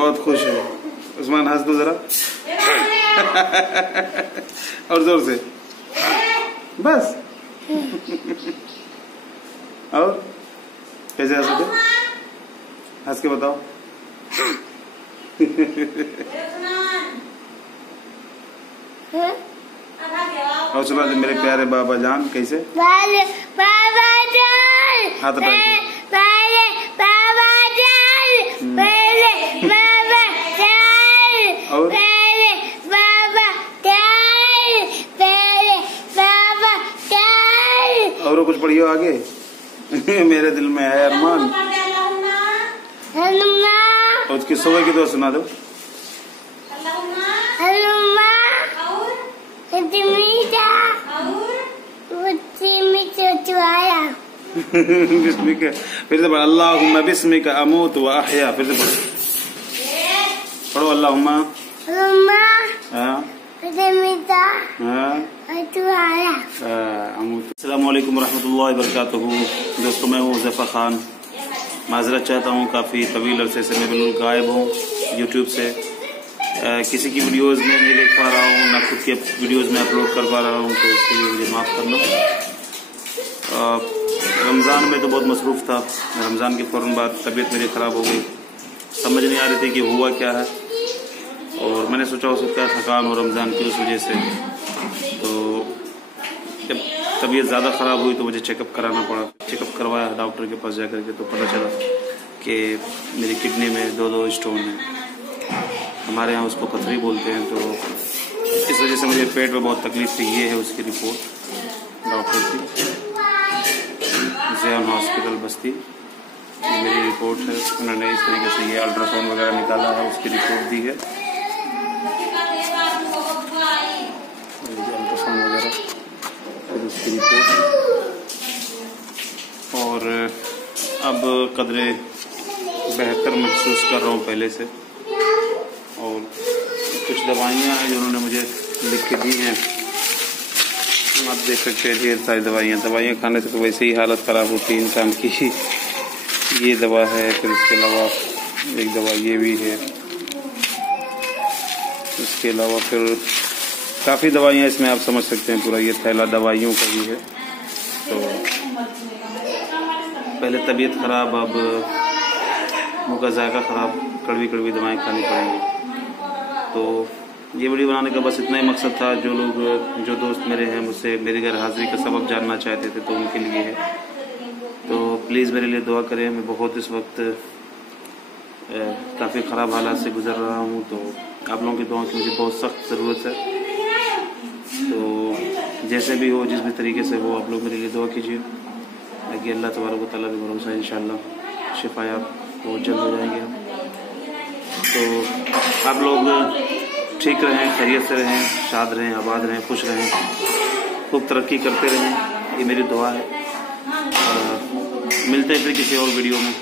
बहुत खुश है। उस्मान हंस दो जरा और जोर से बस। और कैसे हंसोगे? हंस के बताओ। और सुना दे मेरे प्यारे बाबा जान। कैसे बाबा जान, हाथ बाबा जान, और और कुछ पढ़ियो आगे। मेरे दिल में है अरमान। और उसकी सुबह की दुआ सुना दो। बिस्मिका, फिर से पढ़ो। अल्लाहुम्मा बिस्मिका अमूत व अहया। फिर से पढ़ो अल्लाहुम्मा। अस्सलामु अलैकुम रहमतुल्लाहि व बरकातुहू। दोस्तों मैं हूँ ज़फ़र खान। माज़रत चाहता हूँ, काफ़ी तवील अरसे से मैं बिल्कुल गायब हूँ यूट्यूब से। किसी की वीडियोस में नहीं देख पा रहा हूँ, ना खुद के वीडियोस में अपलोड कर पा रहा हूँ, तो उसके लिए मुझे माफ़ करना। रमज़ान में तो बहुत मसरूफ़ था। रमज़ान के फ़ौरन बाद तबीयत मेरी ख़राब हो गई। समझ नहीं आ रही थी कि हुआ क्या है, और मैंने सोचा हो सकता है थकान हो रमज़ान की, उस वजह से। तो जब तबीयत ज़्यादा ख़राब हुई तो मुझे चेकअप कराना पड़ा। चेकअप करवाया डॉक्टर के पास जा कर के, तो पता चला कि मेरी किडनी में दो स्टोन हैं। हमारे यहाँ उसको पथरी बोलते हैं। तो इस वजह से मुझे पेट में बहुत तकलीफ थी। ये है उसकी रिपोर्ट डॉक्टर की, ज़ियान हॉस्पिटल बस्ती। ये मेरी रिपोर्ट है। उन्होंने इस तरीके से ये अल्ट्रासाउंड वगैरह निकाला है, उसकी रिपोर्ट दी है, अल्ट्रासाउंड वगैरह, फिर उसकी रिपोर्ट। और अब कदरे बेहतर महसूस कर रहा हूँ पहले से। और कुछ दवाइयाँ हैं जो उन्होंने मुझे लिख के दी हैं, आप देख सकते हैं। ढेर सारी दवाइयाँ खाने से तो वैसे ही हालत ख़राब होती है इंसान की। ये दवा है, फिर इसके अलावा एक दवा ये भी है, इसके अलावा फिर काफ़ी दवाइयाँ इसमें, आप समझ सकते हैं पूरा ये थैला दवाइयों का ही है। तो पहले तबीयत ख़राब, अब मुँह का जायका ख़राब, कड़वी कड़वी दवाएँ खानी पड़ेंगी। तो ये वीडियो बनाने का बस इतना ही मकसद था। जो दोस्त मेरे हैं मुझसे मेरे घर हाज़िरी का सबब जानना चाहते थे, तो उनके लिए है। तो प्लीज़ मेरे लिए दुआ करें। मैं बहुत इस वक्त काफ़ी ख़राब हालात से गुज़र रहा हूँ, तो आप लोगों की दुआ की मुझे बहुत सख्त ज़रूरत है। तो जैसे भी हो, जिस भी तरीके से हो, आप लोग मेरे लिए दुआ कीजिए, ताकि अल्लाह तबारक व तआला पे भरोसा, इंशाअल्लाह शिफायात बहुत जल्द हो जाएंगे हम। तो आप लोग ठीक रहें, खैरियत से रहें, शाद रहें, आबाद रहें, खुश रहें, खूब तरक्की करते रहें, ये मेरी दुआ है। मिलते हैं फिर किसी और वीडियो में।